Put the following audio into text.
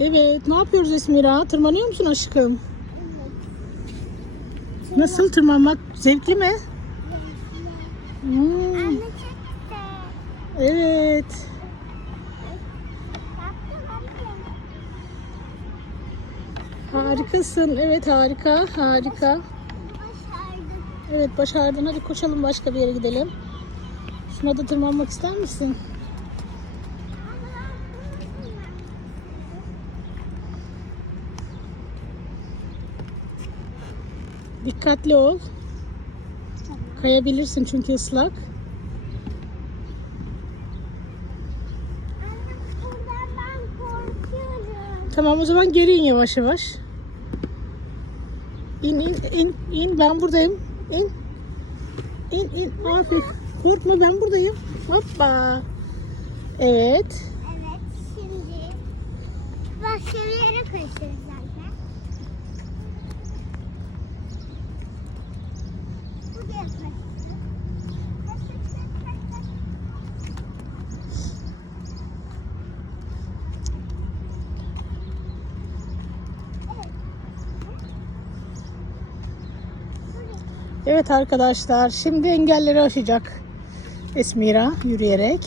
Evet, ne yapıyoruz Esmira? Tırmanıyor musun aşkım? Nasıl tırmanmak? Zevkli mi? Hmm, Anne çekti. evet. Harikasın. Evet, harika, harika. Başardık. Evet, başardın. Hadi koşalım başka bir yere gidelim. Şuna da tırmanmak ister misin? Dikkatli ol. Kayabilirsin çünkü ıslak. Tamam o zaman geri in yavaş yavaş. İn in in in ben buradayım. İn. İn in. Aferin. Korkma ben buradayım. Hoppa. Evet. Evet arkadaşlar şimdi engelleri aşacak Esmira yürüyerek.